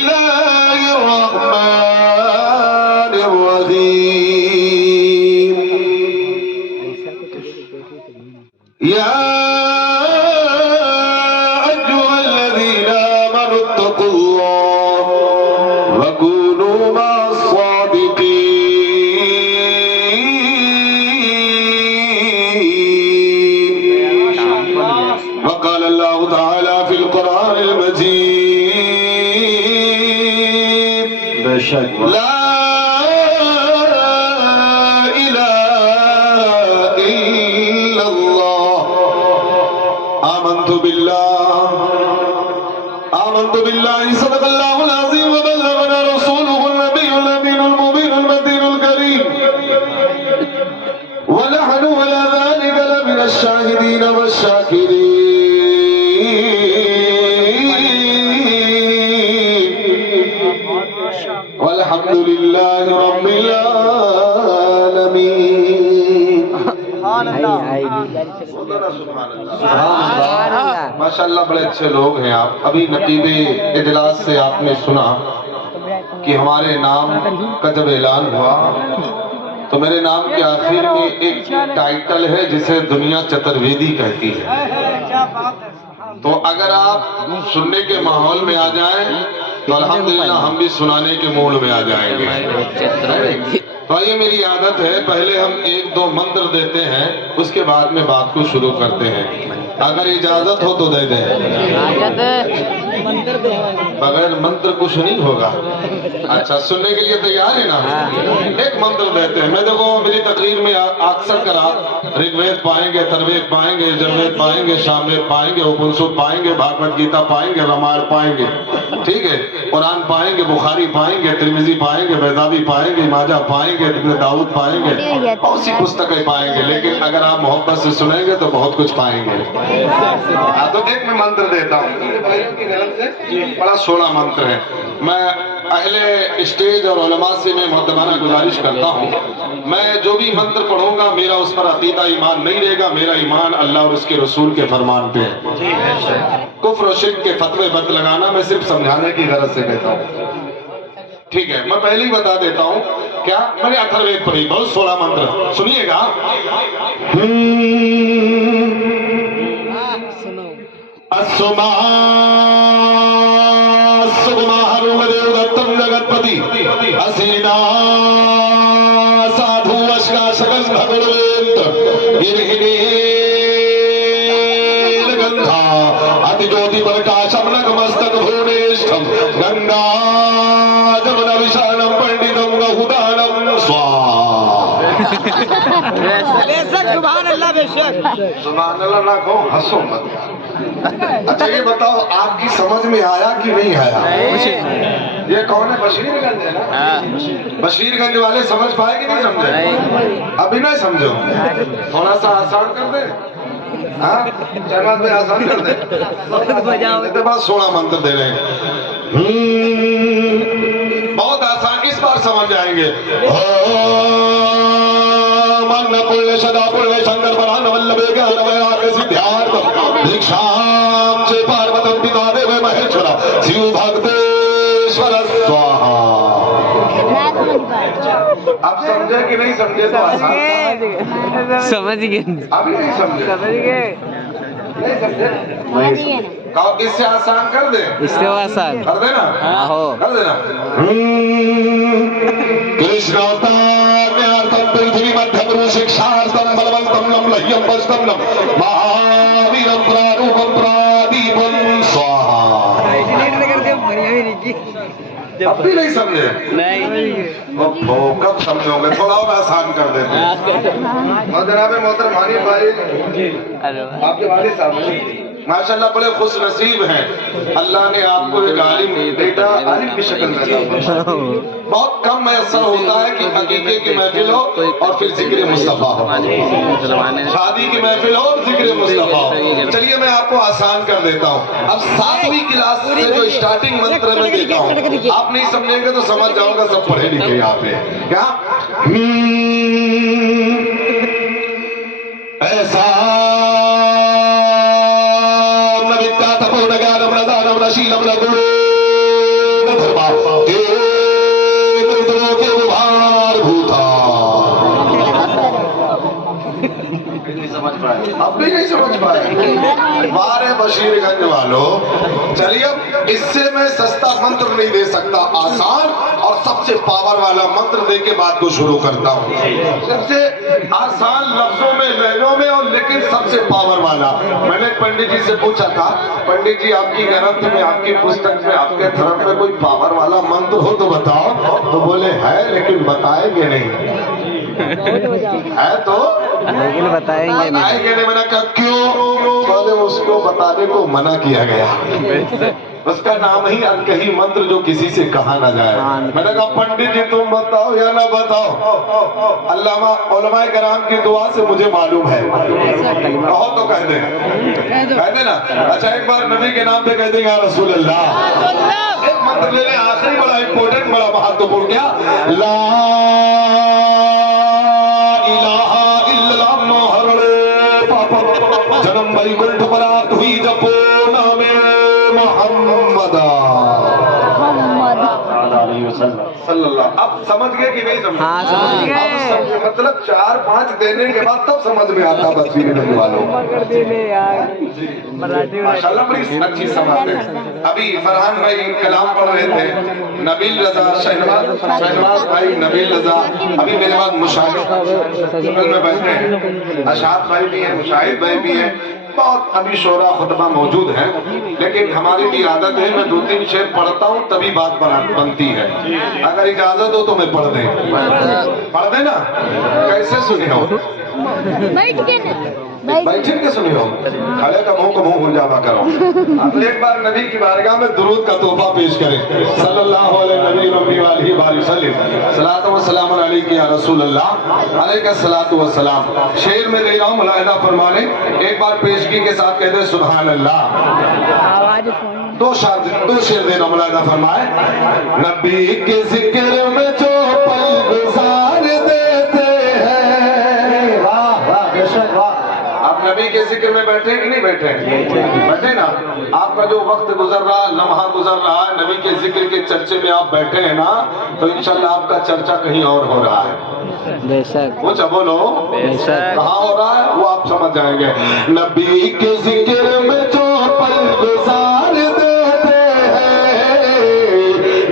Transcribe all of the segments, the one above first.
الله الرحمن الرحيم يا أيها الذين آمنوا اتقوا الله وكونوا مع الصادقين وقال الله تعالى في القرآن المجيد لا إله إلا الله آمنت بالله صدق الله العظيم وبلغنا رسوله النبي الأمين المبين المتين الكريم ونحن على ذلك لمن الشاهدين والشاكرين والحمد لله رب العالمين ماشاءاللہ بڑے اچھے لوگ ہیں آپ. ابھی نقیب اجلاس سے آپ نے سنا کہ ہمارے نام کا جب اعلان ہوا تو میرے نام کے آخر میں ایک ٹائٹل ہے جسے دنیا چترویدی کہتی ہے. تو اگر آپ سننے کے ماحول میں آ جائیں تو الحمدللہ ہم بھی سنانے کے موڈ میں آ جائیں گے. تو یہ میری عادت ہے, پہلے ہم ایک دو منتر دیتے ہیں, اس کے بعد میں بات کو شروع کرتے ہیں. اگر اجازت ہو تو دے دیں. بغیر منتر کچھ نہیں ہوگا. اچھا سننے کے لیے تیار ہے نا؟ ایک منتر دیتے ہیں. میں دیکھو میری تقریر میں اکثر کر آپ رگ وید پائیں گے, تروید پائیں گے, یجوید پائیں گے, شام وید پائیں گے, اپنشد پائیں گے, بھاگوت گیتا پائیں گے, رامائن پائیں گے, ٹھیک ہے, قرآن پائیں گے, بخاری پائیں گے, ترمذی پائیں گے, بیضاوی پائیں گے, ماجہ پائیں گے, ابن داؤد پائیں گے, بہت سی پستکیں پائیں گے. لیکن اگر آپ محبت سے سنیں گے تو بہت کچھ پائیں گے. تو ایک میں منتر دیتا ہوں, بڑا 16 منتر ہے. میں اہل اسٹیج اور علماء سے میں مؤدبانہ گزارش کرتا ہوں, میں جو بھی منتر پڑھوں گا میرا اس پر عقیدہ ایمان نہیں رہے گا. میرا ایمان اللہ اور اس کے رسول کے فرمان پہ ہے. کفر و شرک کے فتوے مت لگانا, میں صرف سمجھانے کی غرض سے کہتا ہوں, ٹھیک ہے. میں پہلے ہی بتا دیتا ہوں کیا میں نے اتھروید پڑھی, بہت 16 منتر سنیے گا. سگماہرومدیودتم جگتپتی اسینا سادھو اشکا شکن بھگوینت گرہنین گندھا اتی جوتی پرکاشم نکمستک بھونیشتم گنگا جمن وشانم پنڈتم گہودانم سبحان اللہ. بے شک سبحان اللہ نہ کہو, ہنسو مت. اچھا یہ بتاؤ آپ کی سمجھ میں آیا کہ نہیں آیا؟ یہ کون ہے؟ بشیر گنج ہے نا؟ بشیر گنج والے سمجھ پائے کہ نہیں سمجھے؟ ابھی نہیں سمجھو, تھوڑا سا آسان کر دیں. جنات میں آسان کر دیں. بس 16 منتر دے رہے ہیں, بہت آسان, اس بار سمجھ جائیں گے. من پل شدا پل شنکر بران ولبے گان ویار سدھیارت دکشام چے پاروتم پتا دیو مہیشورا سیو بھگتیشور سواہا. اب سمجھے کہ نہیں سمجھے؟ تو آسان سمجھ گئے. ابھی نہیں سمجھے؟ نہیں سمجھے؟ کہو اس سے آسان کر دیں. اس سے آسان کر دینا, کر دینا. کرشناوتارتم پرتھوی مدھیم روشکشارتم بلونتم لم لہیم پشتم لم مہاویرم پراروپم پرادیپم سواہا. اب بھی نہیں سمجھے؟ نہیں. کب سمجھو گے؟ تھوڑا اور آسان کر دیتے ہیں. جناب محترم حنیف بھائی, آپ کے والد صاحب ماشاءاللہ بڑے خوش نصیب ہیں, اللہ نے آپ کو ایک عالم بیٹا عالم کی شکل میں عطا فرمایا. بہت کم میسر ہوتا ہے کہ عقیقے کی محفل ہو اور پھر ذکر مصطفیٰ ہو, شادی کی محفل ہو اور ذکر مصطفیٰ ہو. چلیے میں آپ کو آسان کر دیتا ہوں. اب 7ویں کلاس سے جو اسٹارٹنگ منتر میں دیتا ہوں, آپ نہیں سمجھیں گے تو سمجھ جاؤں گا سب پڑھے لکھے یہاں پہ. کیا ایسا شیلم لگو बाबा मृतकों के उभार भूता। अब भी नहीं समझ पाए। बारे बशीरगंज वालों, चलिए अब इससे मैं सस्ता मंत्र नहीं दे सकता, आसान और सबसे पावर वाला मंत्र दे के बात को शुरू करता हूँ। सबसे आसान लफ्जों में, लहजों में, और लेकिन सबसे पावर वाला। मैंने पंडित जी से पूछा था, पंडित जी आपकी ग्रंथ में, आपकी पुस्तक में, आपके धर्म में कोई पावर वाला मंत्र हो तो बताओ। तो बोले है, लेकिन बताएंगे नहीं। है तो लेकिन बताएंगे नहीं। मैंने कहा क्यों? बोले उसको बताने को मना किया गया। उसका नाम ही अनकही मंत्र, जो किसी से कहा ना जाए। मैंने कहा पंडित जी तुम बताओ या ना बताओ, अल्लामा उलमाए कराम की दुआ से मुझे मालूम है। कहो तो कह दे, कह दे ना। अच्छा एक बार नबी के नाम पे कह देंगे या रसूल अल्लाह। एक मंत्र ले लें, आखिरी बड़ा इंपॉर्टेंट, बड़ा महत्वपूर्ण। क्या? ला इलाहा इल्लल्लाह महरड़े पापा जन्म बरी गुल्ट बरात हुई जपो नामे मोहम्मद सल्लल्लाहु। अब समझ गए कि नहीं समझ? हाँ, समझ गए। मतलब 4-5 देने के बाद तब समझ में आता बसीरगंज वालों। माशाल्लाह बड़ी अच्छी समझ है। अभी फरहान भाई कलाम पढ़ रहे थे, नबील रजा, शहनवाज भाई, नबील रजा, अभी मेरे बाद मुशाहिद में बैठे हैं, अशाद भाई भी हैं, मुशाहिद भाई भी हैं, बहुत अभी शोरा खुतबा मौजूद है। लेकिन हमारी भी आदत है, मैं 2-3 शेर पढ़ता हूँ तभी बात बनती है। अगर इजाजत हो तो मैं पढ़ दे ना। कैसे सुने हो? बैठे के सुने हो, खड़े का मुंह हो जावा करो। अब एक बार नबी की बारगाह में दुरूद का तोहफा पेश करें। सल्लल्लाहु अलैहि वसल्लम, सलातो व सलाम अलैका या रसूल अल्लाह, अलैका सलातो व सलाम। शेर में दे रहा हूँ, मुलाहिदा फरमा लें। एक बार पेशगी के साथ कह दे सुभान अल्लाह। दो शेर दे रहा हूँ, मुलाहिदा फरमाए। नबी के जिक्र में जो पल गुजार देते हैं, वाह वाह बेशक वाह। आप नबी के जिक्र में बैठे कि नहीं बैठे? बैठे ना। आपका जो वक्त गुजर रहा, लम्हा गुजर रहा है, नबी के जिक्र के चर्चे में आप बैठे हैं ना, तो इंशाल्लाह आपका चर्चा कहीं और हो रहा है। बेशक। कुछ बोलो, कहाँ हो रहा है वो आप समझ जाएंगे। नबी के जिक्र में जो पल गुजार देते हैं,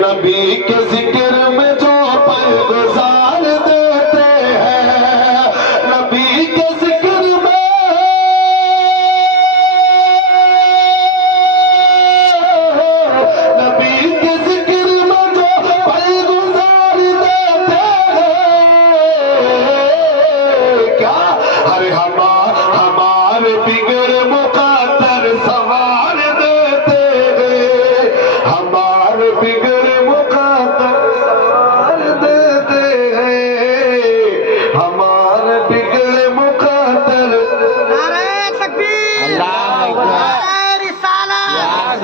नबी के जिक्र में जो पल गुजार देते हैं, नबी के जिक्र में, नबी के जिक्र में जो पल गुजार देते हैं, क्या? अरे हमारे बिगड़ मुकातर सवार देते हैं, हमारे बिगड़ मुकातर सवार देते हैं, हमारे बिगड़ मुकातर। नारे तकबीर, अल्लाह अकबर। नारे रिसालत,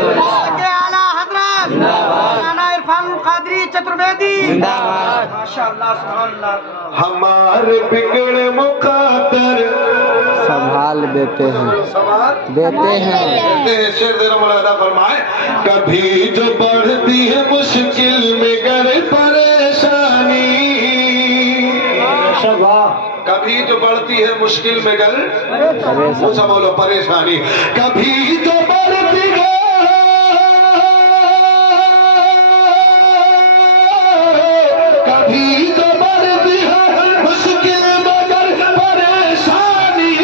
के आला हजरत, मौलाना इरफान कादरी चतुर्वेदी जिंदाबाद। माशाअल्लाह सुभान अल्लाह। हमारे बिगड़ मुकातर संभाल देते हैं, देते हैं। शेर देना मुलाहिदा फरमाए। कभी जो बढ़ती है मुश्किल में गर परेशानी, कभी जो बढ़ती है मुश्किल में गर, पूछा बोलो परेशानी। कभी जो बढ़ती है, कभी जो बढ़ती है मुश्किल में गर परेशानी,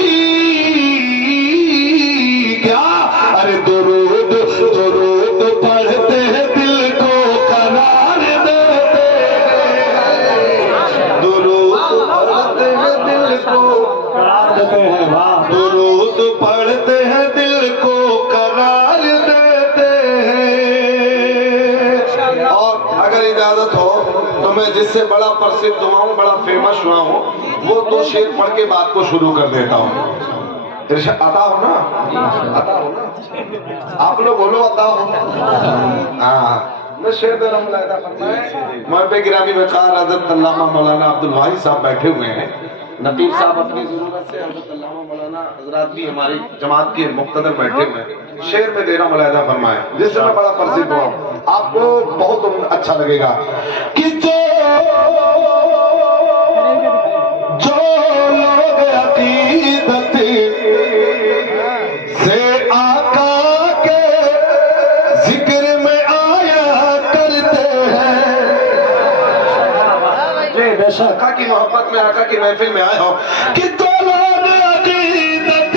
क्या? अरे दुरूद दुरूद पढ़ते हैं दिल को करार देते हैं, दुरूद पढ़ते हैं दिल को करार देते हैं, वाह। दुरूद पढ़ते हैं दिल को करार देते हैं। और अगर इजाजत हो तो मैं जिससे बड़ा प्रसिद्ध हुआ हूँ, बड़ा फेमस हुआ हूँ, वो 2 शेर पढ़ के बात को शुरू कर देता हूँ। आता हो ना? आता हो ना? आप लोग बोलो आता हो। हाँ, मैं शेर दे रहा हूँ, मुलाहिदा फरमाए। मैं पे गिरामी वकार हज़रत अल्लामा मौलाना अब्दुल वाहिद साहब बैठे हुए हैं। نقیب صاحب اپنی ضرورت سے حضرت علامہ مولانا حضرات بھی ہماری جماعت کے مقتدر بیٹھے ہوئے ہیں، شعر میں دینا ملاحظہ فرمائے جس سے میں بڑا پرسد ہوا ہوں، آپ کو بہت اچھا لگے گا کہ جو لوگ عقیدت سے آقا کے ذکر میں آیا کرتے ہیں، بے شک آقا کی محبت میں آقا کی محفل میں آئے ہو کہ تو لوگ عقیدت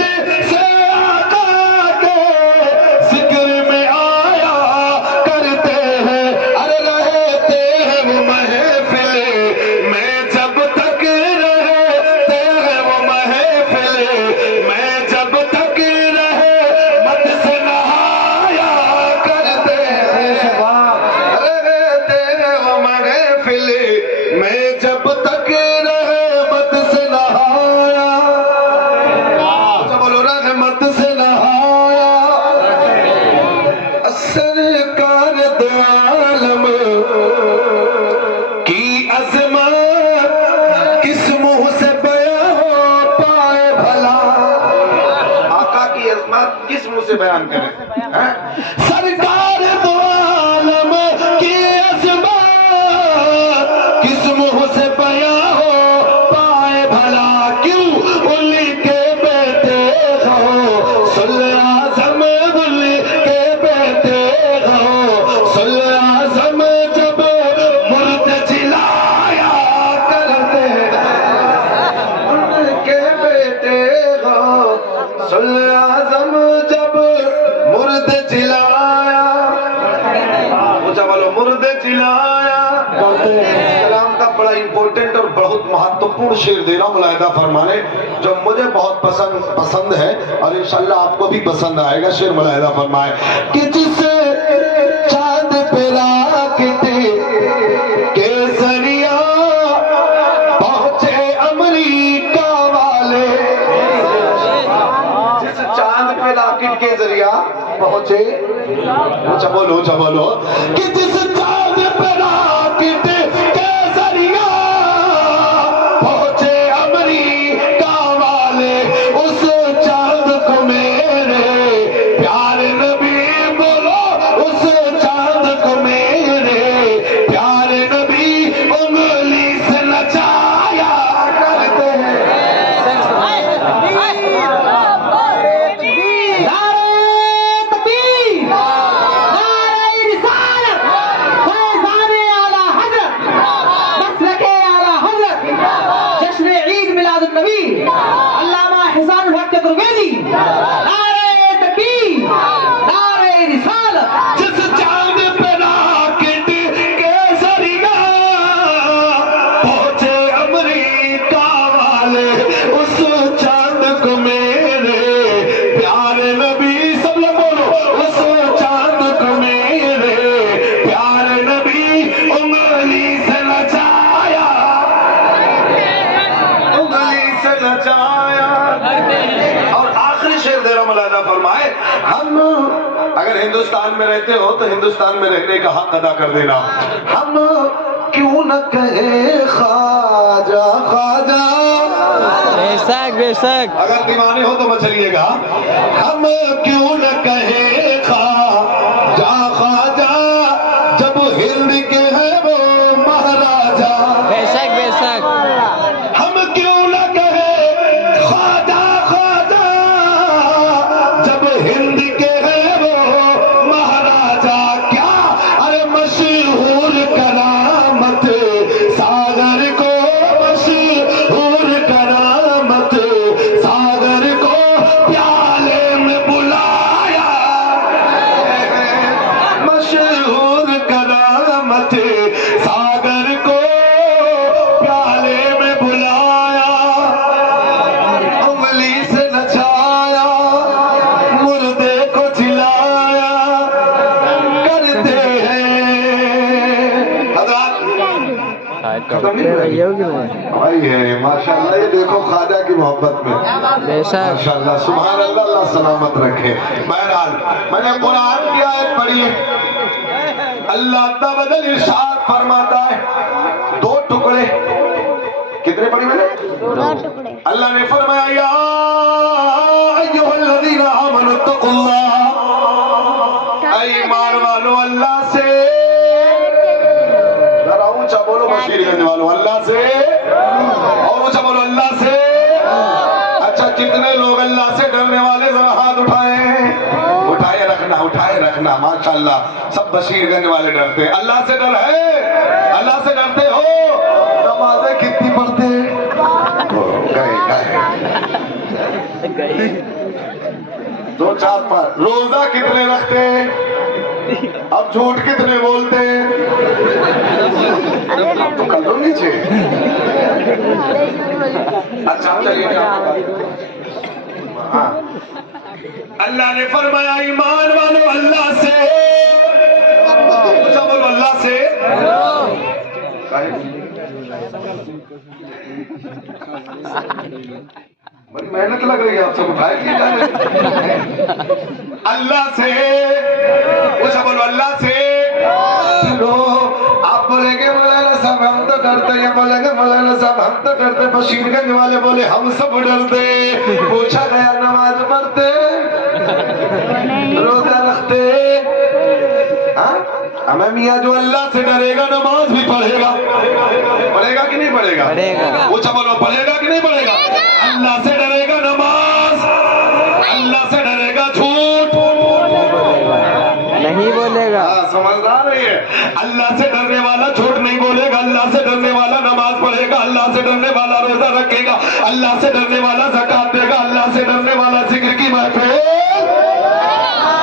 سے آقا کے ذکر میں آیا کرتے ہیں، ارے رہتے ہیں وہ محفل میں جب تک رہتے ہیں وہ محفل میں جب تک رہے مت سے نہایا کرتے ہیں، رہتے ہیں وہ محفل میں جب تک رحمت سے نہایا، اچھا بولو رحمت سے نہایا، سرکار دو عالم کی عظمت کس منہ سے بیان ہو پائے بھلا، آقا کی عظمت کس منہ سے بیان کریں، سرکار دو عالم کی عظمت کس منہ سے بیان ہو پائے بھلا، کیوں انہی کے بیٹے ہو صلی اعظم، انہی کے بیٹے ہو صلی اعظم جب مرد جلایا کرتے ہیں، ان کے بیٹے ہو صلی اعظم جب مرد جلایا، اونچا بولو مرد جلایا کرتے ہیں، کا بڑا امپورٹنٹ اور بہت مہتوپورن شعر دینا ملاحظہ فرمانے جو مجھے بہت پسند ہے اور انشاءاللہ آپ کو بھی پسند آئے گا، شعر ملاحظہ فرمائے کہ جس چاند پہ راکٹ کے ذریعہ پہنچے امریکہ والے، جس چاند پہ راکٹ کے ذریعہ پہنچے، اچھا بولو کہ جس چاند پہ راکٹ کے ذریعہ پہنچے امریکہ والے، اس چاند کو میرے پیارے نبی، بولو اس چاند کو میرے پیارے نبی انگلی سے نچایا کرتے ہیں، علامہ احسان الحق چترویدی، نعرہ تکبیر، نعرہ رسالت، جس چاند پہ راکٹ کے ذریعہ پہنچے امریکہ والے، اس چاند کو میرے پیارے نبی، سب لوگ بولو اس چاند کو میرے پیارے نبی انگلی سے نچایا، انگلی سے نچایا، اور آخری شعر دے رہا ملاحظہ فرمائے، ہم اگر ہندوستان میں رہتے ہو تو ہندوستان میں رہنے کا حق ادا کر دینا، ہم کیوں نہ کہیں خواجہ خواجہ، بے شک بے شک، اگر دیوانے ہو تو چلیے گا، ہم کیوں نہ کہیں خواجہ خواجہ جب ہند کے ہیں وہ مہاراجا، بے شک بے شک، ہم کیوں نہ کہیں خواجہ خواجہ جب ہند کے ہیں وہ مہاراجا، کیا ارے مشہور کرامت ساگر کو، مشہور کرامت ساگر کو پیالے میں بلایا، مشہور کرامت ساگر کو پیالے میں بلایا، انگلی سے نچایا، مردے کو جلایا کرتے ہیں، حضرات ختم نہیں ہوئی؟ آئی ہے ماشاءاللہ، یہ دیکھو خواجہ کی محبت میں، بے شک، ماشاءاللہ سبحان اللہ، اللہ سلامت رکھے۔ بہرحال میں نے قرآن کی آیت پڑھی ہے، اللہ تبدل ارشاد فرماتا ہے، دو ٹکڑے کہ कितने पढ़ी मैंने? अल्लाह ने फरमाया या अय्युहल्लज़ीना आमनुत्तकुल्लाह, ऐ ईमान वालों अल्लाह से, जरा ऊंचा बोलो बशीरगंज वालों, अल्लाह से, और ऊंचा बोलो अल्लाह से। अच्छा कितने लोग अल्लाह से डरने वाले जरा हाथ उठाएं, उठाए रखना माशाअल्लाह, सब बशीरगंज वाले डरते हैं। अल्लाह से डर है? अल्लाह से डरते हो? नमाजें कितनी पढ़ते? गए 2-4 रोजा कितने रखते? अब झूठ कितने बोलते? तो कर दो नीचे। अच्छा चलिए, अल्लाह ने फरमाया ईमान वालों अल्लाह से, बोलो अल्लाह से। बड़ी मेहनत लग रही है आप सब, उठाए की अल्लाह से, बोलो अल्लाह से। आप बोलेंगे मौलाना साहब हम तो डरते हैं, बोलेंगे मौलाना साहब हम तो डरते। बशीरगंज वाले बोले हम सब डरते। पूछा गया नमाज पढ़ते, रोजा रखते? हमें मियाँ जो अल्लाह से डरेगा नमाज भी पढ़ेगा। पढ़ेगा कि नहीं पढ़ेगा? पढ़ेगा। पूछा बोलो पढ़ेगा कि नहीं पढ़ेगा? अल्लाह से डरेगा नमाज, अल्लाह से डरेगा झूठ नहीं बोलेगा। समझदार है ये। अल्लाह से डरने वाला झूठ नहीं बोलेगा, अल्लाह से डरने वाला नमाज पढ़ेगा, अल्लाह से डरने वाला रोजा रखेगा, अल्लाह से डरने वाला ज़कात देगा, अल्लाह से डरने वाला जिक्र की महफिल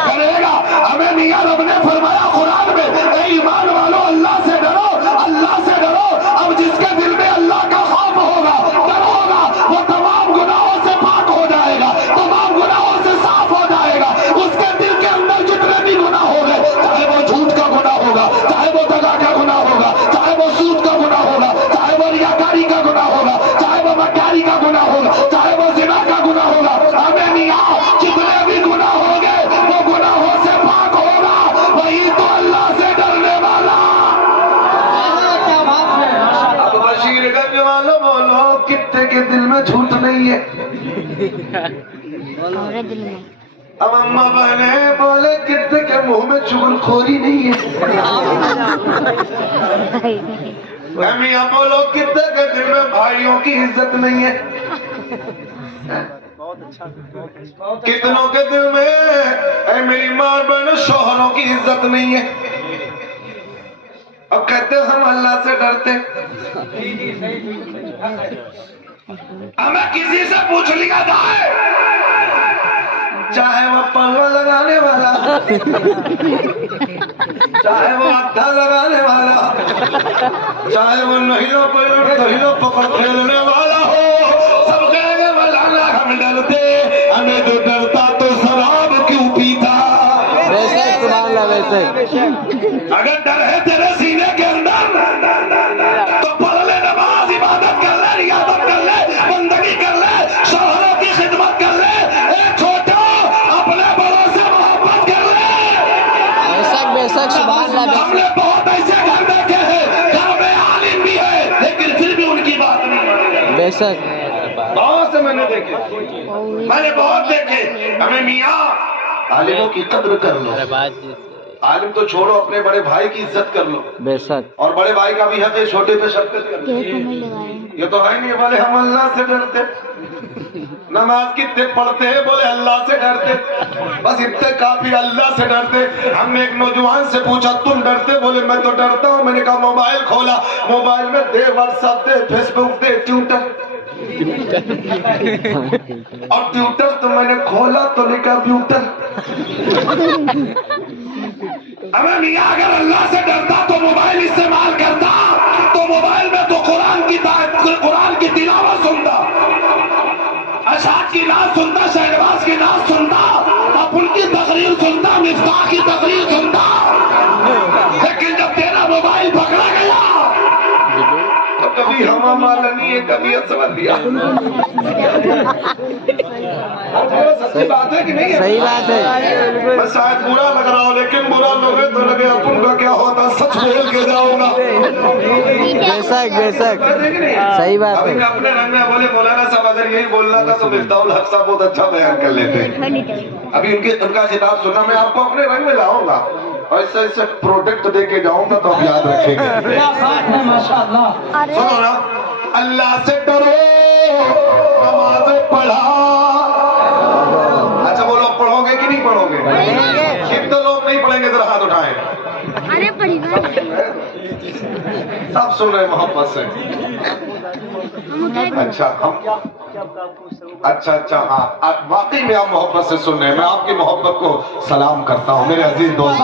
करेगा। हमें मियां रब ने फरमाया कुरान में, ऐ ईमान वालों अल्लाह से डरो, अल्लाह से डरो। अब जिसके दिल में अल्लाह का खौफ होगा, डर होगा, वो तमाम गुनाहों से पाक हो जाएगा, तमाम गुनाहों से साफ हो जाएगा। उसके दिल के अंदर जितने भी गुनाह हो गए, चाहे वो झूठ का गुनाह होगा, चाहे वो दगा का गुनाह होगा, चाहे वो सूद का गुनाह होगा, चाहे वो रियाकारी का गुनाह होगा, चाहे वो मक्कारी का गुनाह होगा, चाहे वो ज़िना का गुनाह होगा, हमें मियां जितने भी गुनाह हो गए वो गुनाहों से पाक होगा। वही तो अल्लाह से डरने वाला। अब बशीरगंज वालों बोलो कितने के दिल में झूठ नहीं है? अब अम्मा बहने बोले कितने के मुंह में चुगलखोरी नहीं है? मियां बोलो कितने के दिल में भाइयों की इज्जत नहीं है? कितनों के दिल में ऐ मेरी मां बहन शोहरों की इज्जत नहीं है? अब कहते हम अल्लाह से डरते। हमें किसी से पूछ लिया जाए, चाहे वो पलवा लगाने वाला, चाहे वो अड्डा लगाने वाला, चाहे वो नहिलो पकड़ खेलने वाला हो, सब कहेंगे मौलाना हम डरते। हमें जो डरता तो शराब क्यों पीता? बेशक सुभान अल्लाह, बेशक। अगर डर है तेरे सीने के अंदर तो पढ़ ले, नमाज इबादत कर ले, रियादत कर ले, बंदगी कर ले, शौहरों की खिदमत कर ले, एक छोटा अपने बड़ों से मोहब्बत कर ले। बेशक बेशक सुभान अल्लाह, बेशक। हमने बहुत ऐसे घर देखे हैं, घर में आलिम भी है लेकिन फिर भी उनकी बात नहीं मानी। बेशक बहुत से मैंने देखे, मैंने बहुत देखे। हमें मियाँ आलिमों की कद्र कर लो, आलिम तो छोड़ो, अपने बड़े भाई की इज्जत कर लो। बेशक। और बड़े भाई का भी हक है छोटे पे शफकत कर लो। ये तो है नहीं बोले हम अल्लाह से डरते। नमाज कितने पढ़ते हैं? बोले अल्लाह से डरते। बस इतने काफी, अल्लाह से डरते। हमने एक नौजवान से पूछा तुम डरते? बोले मैं तो डरता हूँ। मैंने कहा मोबाइल खोला, मोबाइल में दे व्हाट्सएप दे, फेसबुक दे, ट्विटर और ट्विटर तो मैंने खोला तो लिखा ट्विटर। अगर मियां अगर अल्लाह से डरता तो मोबाइल इस्तेमाल करता, तो मोबाइल में तो कुरान की तिलावत सुनता, अशाद की नात सुनता, शहनवाज की नात सुनता, अपुन की तकरीर सुनता, मिफ्ताह की तकरीर सुनता। लेकिन जब तेरा मोबाइल पकड़ा गया तो कभी हमा माला नहीं है, कभी असवलिया। सच्ची बात है कि नहीं है? सही बात है। मैं शायद बुरा लग रहा हूँ, लेकिन बुरा लोगे तो लगे अपन का क्या होता, सच बोल के जाऊंगा। बेशक बेशक सही बात अभी है। मैं अपने रंग में बोले मौलाना साहब अगर यही बोलना था तो मिफ्ताहुल हक साहब बहुत अच्छा बयान कर लेते। अभी उनका खिताब सुनना, मैं आपको अपने रंग में लाऊंगा और ऐसे प्रोडक्ट दे के जाऊंगा तो आप याद रखेंगे। क्या बात है माशाअल्लाह। सुनो ना, अल्लाह से डरो, नमाज़ पढ़ा। अच्छा बोलो, पढ़ोगे कि नहीं पढ़ोगे? कितने लोग नहीं पढ़ेंगे, जरा हाथ उठाएं। अरे परिवार सब सुन रहे मोहब्बत से। अच्छा हम अच्छा हाँ, वाकई में आप मोहब्बत से सुन रहे हैं। मैं आपकी मोहब्बत को सलाम करता हूँ मेरे अजीज दोस्त।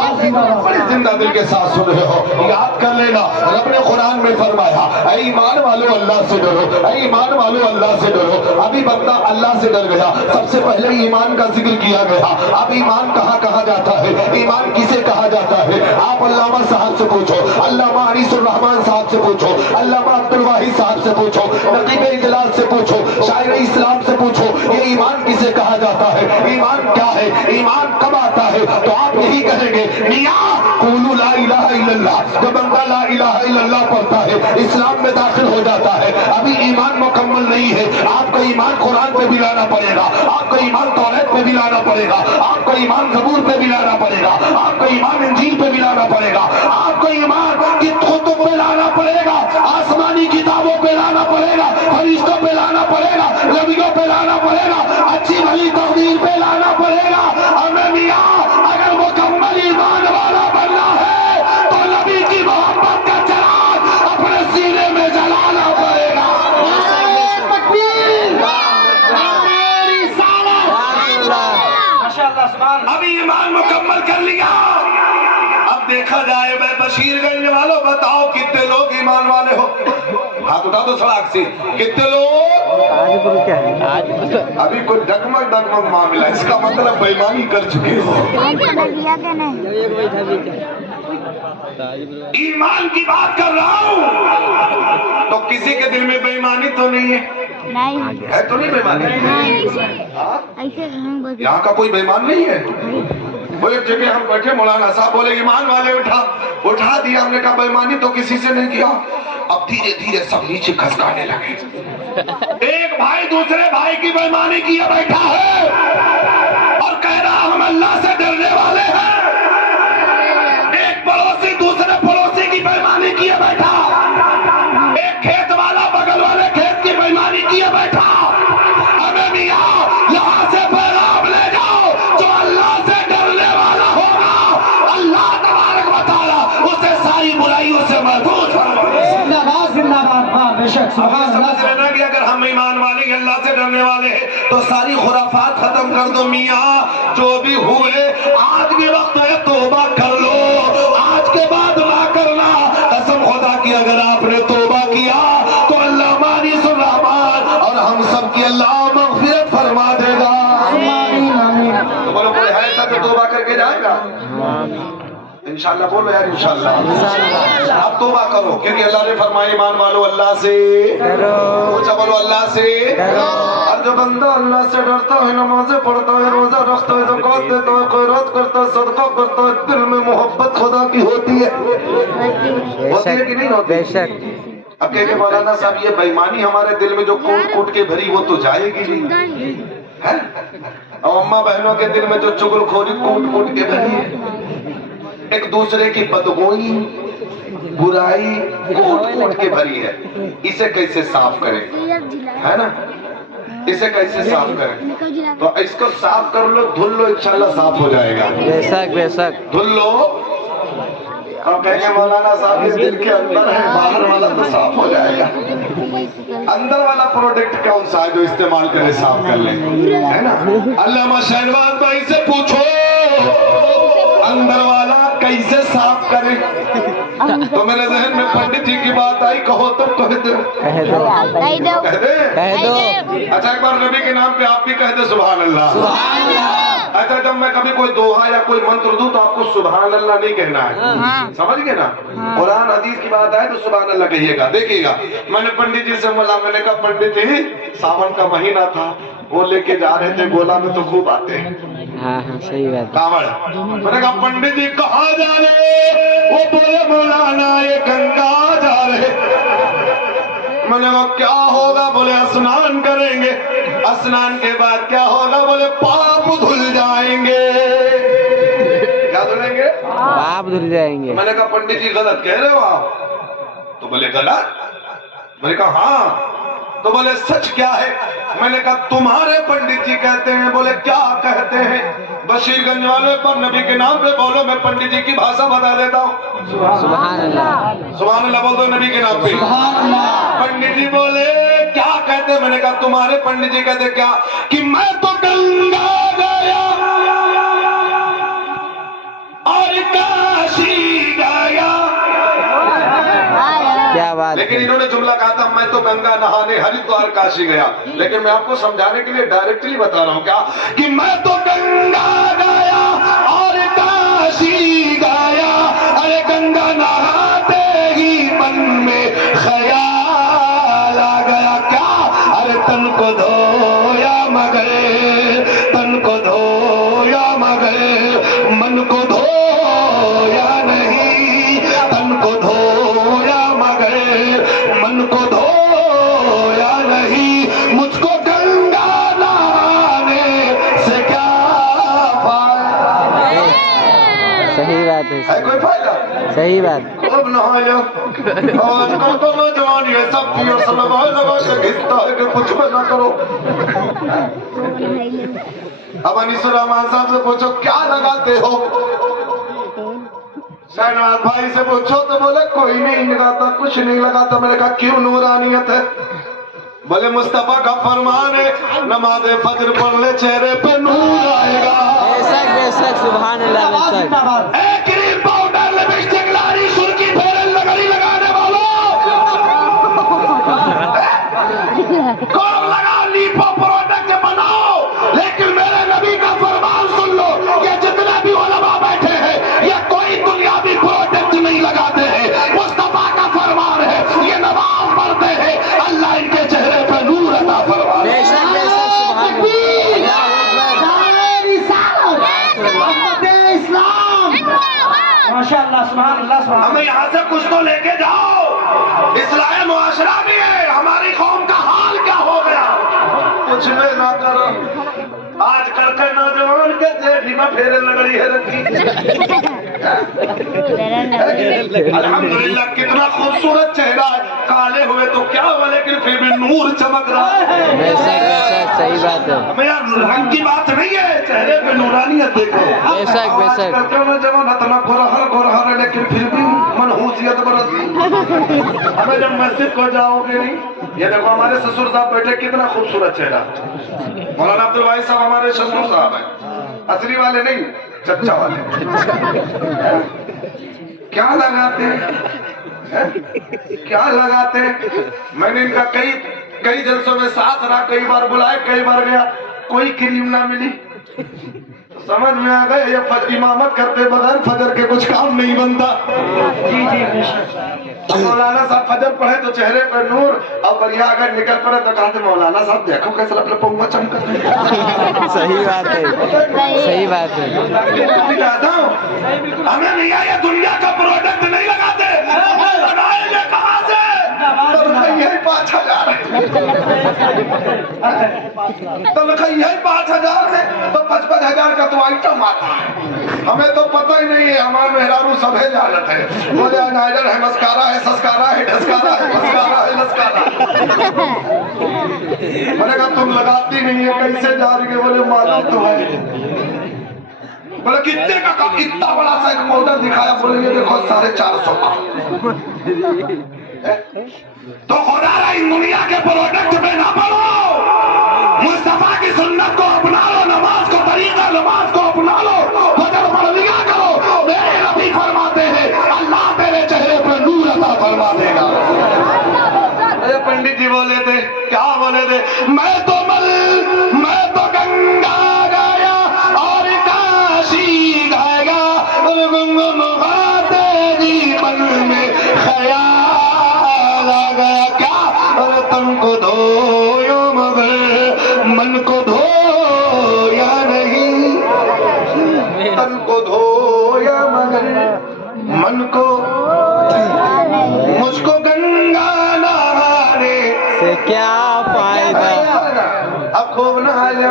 बड़ी जिंदा दिल के साथ सुन रहे हो, याद कर लेना, रब ने कुरान में फरमाया, ऐ ईमान वालों अल्लाह से डरो, ऐ ईमान वालों अल्लाह से डरो। अभी बंदा अल्लाह से डर गया, सबसे पहले ईमान का जिक्र किया गया। अब ईमान कहाँ कहा जाता है, ईमान किसे कहा जाता है? आप अल्लामा साहब से पूछो, अल्लामा अनीसुर रहमान साहब से पूछो, अल्लामा अब्दुल वाहिद साहब से पूछो, नकीब इजलास से पूछो, शायर इस्लाम से पूछो, ये ईमान किसे कहा जाता है, ईमान क्या है, ईमान कब आता है? तो आप यही कहेंगे, मियां कुलू ला इलाहा इल्लल्लाह। जब बंदा ला इलाहा इल्लल्लाह पढ़ता है, इस्लाम में दाखिल हो जाता है। अभी ईमान मुकम्मल नहीं है, आपका ईमान कुरान पे भी लाना पड़ेगा, आपका ईमान तौरात पे भी लाना पड़ेगा, आपका ईमान ज़बूर पे भी लाना पड़ेगा, आपका ईमान इंजील पे भी लाना पड़ेगा, आपका ईमान कुतुब पे लाना पड़ेगा, आसमानी किताबों पे लाना पड़ेगा, फरिश्तों पे लाना पड़ेगा, नबियों पे लाना पड़ेगा, अच्छी भली तकदीर पे लाना पड़ेगा। हमें मियां अगर मुकम्मल ईमान वाला बनना है तो नबी की मोहब्बत का चिराग अपने सीने में जलाना पड़ेगा। माशाअल्लाह सुभान अल्लाह। अभी ईमान मुकम्मल कर लिया, अब देखा जाए मैं बशीरगंज वालों, बताओ कितने लोग ईमान वाले हो? हाथ उठा दो सड़क से, कितने लोग? आज क्या है आज अभी कोई डगमग मामला, इसका मतलब बेईमानी कर चुके हो। ईमान की बात कर रहा हूँ, तो किसी के दिल में बेईमानी तो नहीं है? नहीं है तो नहीं बेईमानी? ऐसे यहाँ का कोई बेईमान नहीं है? वो एक जगह हम बैठे, मौलाना साहब बोले ईमान वाले उठा दिया। हमने कहा बेईमानी तो किसी से नहीं किया। अब धीरे धीरे सब नीचे खसकाने लगे। एक भाई दूसरे भाई की बेईमानी किए बैठा है और कह रहा हम अल्लाह से डरने वाले हैं। एक पड़ोसी दूसरे पड़ोसी की बेईमानी किए बैठा, एक खेत वाला बगल वाले खेत की बेईमानी किए बैठा। हमें मियां यहाँ से पैगाम ले जाओ, जो अल्लाह से डरने वाला होगा, अल्लाह तबारक व तआला उसे सारी बुराइयों से महफूज फरमाएगा। जिंदाबाद जिंदाबाद। हाँ बेशक सुभान अल्लाह। समझ लेना कि अगर हम ईमान वाले अल्लाह से डरने वाले हैं तो सारी खुराफात खत्म कर दो। मियां जो भी हुए, आज भी वक्त है, तौबा कर लो, आज के बाद ना करना। कसम खुदा की अगर आपने तौबा किया तो अल्लाह अनीसुर रहमान और हम सब की अल्लाह मग़फ़िरत फरमा देगा। तो बोलो कोई है ऐसा जो तौबा करके जाएगा? इंशाल्लाह बोलो यार, इंशाल्लाह। आप तौबा करो, क्योंकि अल्लाह ने फरमाया ईमान वालों अल्लाह से डरो। पूछा, बोलो अल्लाह से डरो। और जो बंदा अल्लाह से डरता है, नमाज़ें पढ़ता है, रोजा रखता है, ज़कात देता है, खैरात करता है, सदका करता है, दिल में मोहब्बत खुदा की होती है। होती है कि नहीं होती? बेशक। अब कहेंगे मौलाना साहब ये बेईमानी हमारे दिल में जो कूट कूट के भरी वो तो जाएगी नहीं है? और अम्मा बहनों के दिल में जो चुगलखोरी कूट कूट के भरी है, एक दूसरे की बदगोई बुराई कूट कूट के भरी है, इसे कैसे साफ करें? है ना, इसे कैसे साफ करें? तो इसको साफ कर लो, धुल लो, इंशाल्लाह साफ हो जाएगा। बेशक बेशक। धुल लो। और कहेंगे मौलाना साहब ये दिल के अंदर है, बाहर वाला तो साफ हो जाएगा। अंदर वाला प्रोडक्ट कौन सा है जो इस्तेमाल करे साफ कर ले, है ना? अल्लामा शहनवाज भाई से पूछो अंदर वाला कैसे साफ करे। तो मेरे जहन में पंडित जी की बात आई, कहो तो कह दो। कह दो कह दे। कह दो। अच्छा एक बार नबी के नाम पे आप भी कह दे सुभान अल्लाह। अच्छा जब मैं कभी कोई दोहा या कोई मंत्र दूं तो आपको सुभान अल्लाह नहीं कहना है, समझ गए ना? कुरान हदीस की बात आए तो सुभान अल्लाह कहिएगा। देखिएगा, मैंने पंडित जी से बोला, मैंने कहा पंडित जी सावन का महीना था, वो लेके जा रहे थे, गोला में तो खूब आते हैं हाँ हाँ सही बात कांवड़। मैंने कहा पंडित जी कहाँ जा रहे? वो बोले मौलाना ये गंगा जा रहे। मैंने कहा क्या होगा? बोले स्नान करेंगे। स्नान के बाद क्या होगा? बोले पाप धुल जाएंगे। क्या धुलेंगे? पाप धुल जाएंगे। मैंने कहा पंडित जी गलत कह रहे हो आप? तो बोले गलत? मैंने कहा हाँ। तो बोले सच क्या है? मैंने कहा तुम्हारे पंडित जी कहते हैं। बोले क्या कहते हैं? बशीरगंज वाले पर नबी के नाम पे बोलो, मैं पंडित जी की भाषा बता देता हूँ। सुभान अल्लाह। सुभान अल्लाह बोल दो नबी के नाम पे। पंडित जी बोले क्या कहते? मैंने कहा तुम्हारे पंडित जी कहते क्या? कि मैं तो गंगा गया और काशी गया। क्या बात लेकिन है। इन्होंने जुमला कहा था मैं तो गंगा नहाने हरिद्वार काशी गया। लेकिन मैं आपको समझाने के लिए डायरेक्टली बता रहा हूँ क्या कि मैं तो गंगा गया और काशी गया। अरे गंगा नहाते ही मन में ख्याल आ गया। क्या? अरे तन को धोया मगर, तन को धोया मगर मन को धोया नहीं। तन को धोया मगर मन को धोया नहीं। मुझको गंगा नहाने से क्या फायदा? सही बात है कोई फायदा? सही बात। खूब नहा लो। और तो नौजवान ये सब पियो सब लगा के घिसता है कि कुछ भी ना करो। अब अनीसुर रहमान साहब से पूछो क्या लगाते हो? शहनाज भाई से पूछो तो बोले कोई नहीं लगाता, कुछ नहीं लगाता। मैंने कहा क्यों? नूरानियत है। बोले मुस्तफा का फरमान है नमाज फजर पढ़ ले चेहरे पे नूर आएगा। बेशक बेशक सुभान अल्लाह बेशक। क्रीम पाउडर लिपस्टिक लारी सुर्खी फेरन लगड़ी लगाने वालों कौन लगा लीपो प्रोडक्ट बनाओ। लेकिन मेरे नबी का फरमान सुन लो, ये जितने भी उलमा बैठे हैं ये कोई दुनियावी प्रोडक्ट नहीं लगाते हैं। मुस्तफा का फरमान है ये नमाज पढ़ते हैं अल्लाह इनके चेहरे पर नूर अता फरमाए। बेशक बेशक सुभान अल्लाह। माशाअल्लाह सुभान अल्लाह सुभान। हमें यहाँ से कुछ तो लेके जाओ। इस्लाह मुआशरा भी है। हमारी कौम का हाल क्या हो गया? कुछ भी ना करो। आज कल के नौजवान के जेबी में फेरे लगड़ी है रखी। अल्हम्दुलिल्लाह कितना खूबसूरत चेहरा है। काले हुए तो क्या हुआ लेकिन फिर भी नूर चमक रहा है। बेशक बेशक सही बात है। हमें यार रंग की बात नहीं है, चेहरे पे नूरानियत देखो। बेशक बेशक। आज कल के नौजवान इतना गोरहर है लेकिन फिर भी मनहूसियत बरसती। हमें जब मस्जिद को जाओगे नहीं, ये देखो हमारे ससुर साहब बैठे कितना खूबसूरत चेहरा। मौलाना अब्दुल वाहिद साहब हमारे ससुर साहब हैं, असली वाले नहीं चच्चा वाले। क्या लगाते हैं? क्या लगाते हैं? मैंने इनका कई जलसों में साथ रहा, कई बार बुलाए, कई बार गया, कोई क्रीम ना मिली। समझ में आ गए ये इमामत करते बगैर फजर के कुछ काम नहीं बनता। जी जी बेशक। मौलाना साहब फजर पढ़े तो चेहरे पर नूर, अब बढ़िया अगर निकल पड़े तो कहते मौलाना साहब देखो कैसे अपने पौवा चमका। सही बात है सही बात है। कहता हूँ हमें नहीं आया दुनिया का प्रोडक्ट नहीं लगाते। लगाएंगे कहाँ से? यही 5,000 है। तनख्वाह यही 5,000 है तो 55,000 का तो आइटम आता है। हमें तो पता ही नहीं है। हमारे मेहरारू सभे जानत है। बोले नाइडर है, मस्कारा है, सस्कारा है, ढस्कारा है, मस्कारा है, लस्कारा। मैंने कहा तुम लगाती नहीं है कैसे जा रही है? बोले मालूम तो है। बोले कितने का? इतना बड़ा सा एक पाउडर दिखाया। बोले ये देखो 450 का। तो खुदा इन दुनिया के प्रोडक्ट पे ना पढ़ो, मुस्तफा की सुन्नत को अपना लो, नमाज को तरीका नमाज को अपना लो, फजर पढ़ लिया करो। मेरे नबी फरमाते हैं अल्लाह तेरे चेहरे पर नूर अता फरमा देगा। अरे पंडित जी बोले थे क्या बोले थे? मैं तो गंगा गया और काशी गया और गंगा नहाते ही मन में ख्याल आ गया। क्या? अरे तन को धोयो मगर मन को مجھ کو گنگا نہانے سے کیا فائدہ؟ اب خوب نہا لو،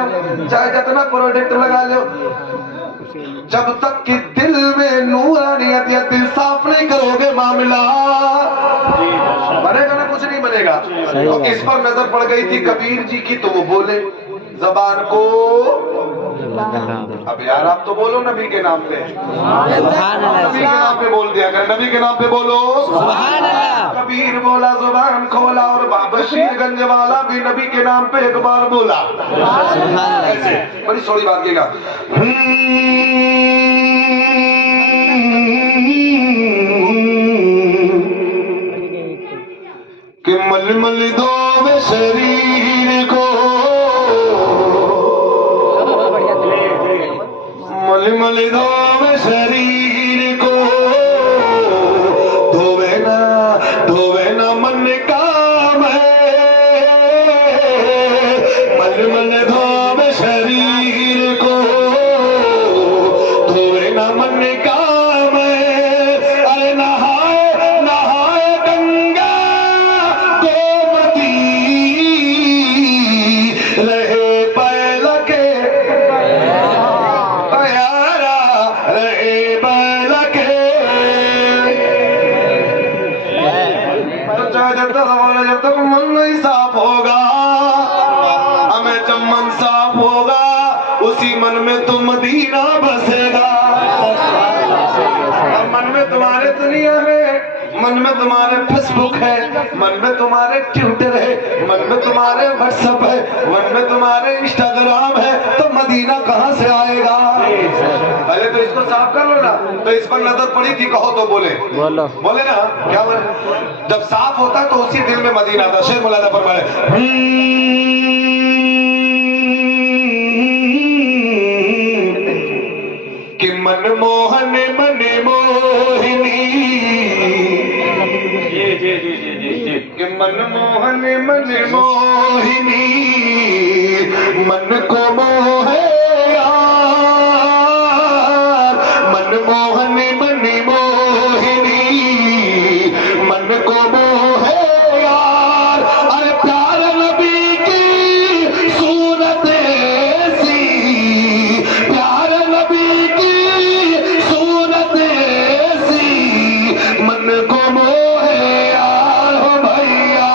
چاہے جتنا پروڈکٹ لگا لو، جب تک کہ دل میں نورانیت یا دل صاف نہیں کرو گے معاملہ بنے گا نا، کچھ نہیں بنے گا۔ تو اس پر نظر پڑ گئی تھی کبیر جی کی، تو وہ بولے زبان کو، اب یار آپ تو بولو نبی کے نام پہ، نبی کے نام پہ بول دیا کر، نبی کے نام پہ بولو سبحان اللہ۔ کبیر بولا زبان کھولا، اور بشیر گنج والا بھی نبی کے نام پہ ایک بار بولا، ایسے بڑی سوڑی بات کہے گا کہ مل مل دو میں شریر کو، مل مل دو میں شریر کو، دھوے نا من کام ہے، مل مل دو میں شریر کو، دھوے نا من کام ہے، ارے نہائے نہائے گنگا گومتی رہے پیل کے، جب تک من نہیں صاف ہوگا، ہمیں جب من صاف ہوگا اسی من میں تو مدینہ بسے گا، اور من میں تمہارے دنیا ہے، من میں تمہارے فیس بک ہے، من میں تمہارے ٹویٹر ہے، من میں تمہارے واٹس ایپ ہے، من میں تمہارے انسٹاگرام ہے، تو مدینہ کہاں سے آئے گا؟ پہلے تو اس کو صاف کر لو نا۔ تو اس پر نظر پڑی تھی، کہو تو بولے بولے نا کیا بولے؟ جب صاف ہوتا تو اسی دل میں مدینہ آتا۔ شیر مولانا فرمائے کہ من موہن من موہنی، کہ من موہن من موہنی، من کو موہ یار، من موہن من موہنی، من کو موہ یار، ارے پیار نبی کی صورت ایسی، پیار نبی کی صورت ایسی، من کو موہ یار ہو بھیا،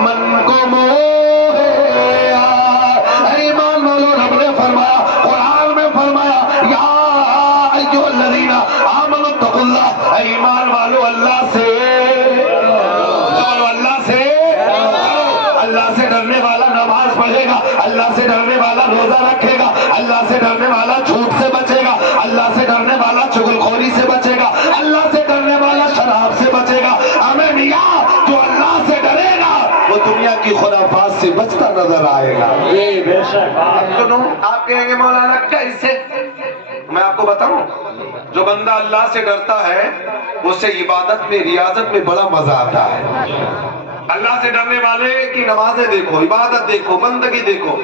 من کو موہ یار۔ ایمان والو رب نے فرمایا، قرآن میں فرمایا یا ایھا الذین آمنوا اتقوا اللہ، ایمان والو اللہ سے، اللہ سے ڈرنے والا نماز پڑھے گا، اللہ سے ڈرنے والا روزہ رکھے گا، اللہ سے ڈرنے والا جھوٹ سے بچے گا، اللہ سے ڈرنے والا چغل خوری سے بچے گا، اللہ سے ڈرنے والا شراب سے بچے گا۔ ہمیں میاں جو اللہ سے ڈرے گا وہ دنیا کی خرافات سے بچتا نظر آئے گا۔ اب سنو، آپ کہیں گے مولانا کیسے؟ میں آپ کو بتاؤں، جو بندہ اللہ سے ڈرتا ہے اسے عبادت میں ریاضت میں بڑا مزہ آتا ہے۔ اللہ سے ڈرنے والے کی نمازیں دیکھو، عبادت دیکھو، بندگی دیکھو۔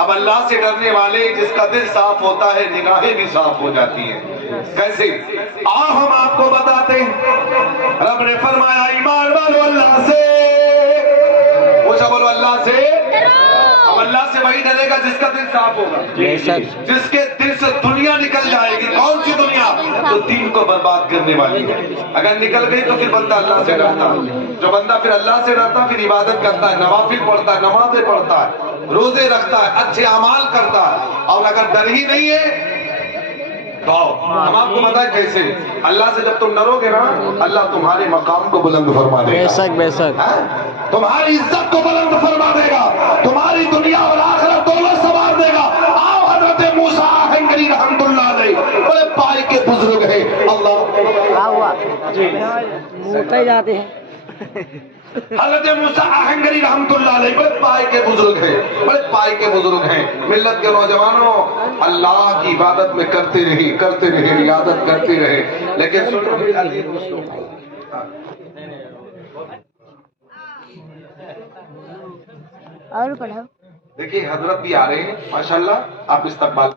اب اللہ سے ڈرنے والے جس کا دل صاف ہوتا ہے نگاہیں بھی صاف ہو جاتی ہیں۔ کیسے؟ ہم آپ کو بتاتے ہیں۔ رب نے فرمایا ایمان والو اللہ سے، پوچھا بولو اللہ سے۔ اب اللہ سے وہی ڈرے گا جس کا دل صاف ہوگا، جس کے دل سے دنیا نکل جائے گی۔ کون سی دنیا؟ تو دین کو برباد کرنے والی ہے۔ اگر نکل گئی تو پھر بندہ اللہ سے ڈرتا ہے۔ جو بندہ پھر اللہ سے ڈرتا پھر عبادت کرتا ہے، نوافل پڑھتا ہے، نمازیں پڑھتا ہے، روزے رکھتا ہے، اچھے اعمال کرتا ہے۔ اور اگر ڈر ہی نہیں ہے تو ہم آپ کو بتائیں کیسے؟ اللہ سے جب تم ڈرو گے نا، اللہ تمہارے مقام کو بلند فرما دے گا، بے شک تمہاری عزت کو بلند فرما دے گا، تمہاری دنیا اور آخرت دونوں سنوار دے گا۔ آؤ حضرت موسیٰ آہنگری رحمت اللہ علیہ، بڑے پائے کے بزرگ ہیں۔ موتے جاتے ہیں۔ حضرت موسیٰ آہنگری رحمت اللہ علیہ بڑے پائے کے بزرگ ہیں، بڑے پائے کے بزرگ ہیں۔ ملت کے نوجوانوں، اللہ کی عبادت میں کرتے رہے، ریاضت کرتے رہے، لیکن اور پڑھو۔ دیکھیے حضرت بھی آ رہے ہیں، ماشاءاللہ آپ استقبال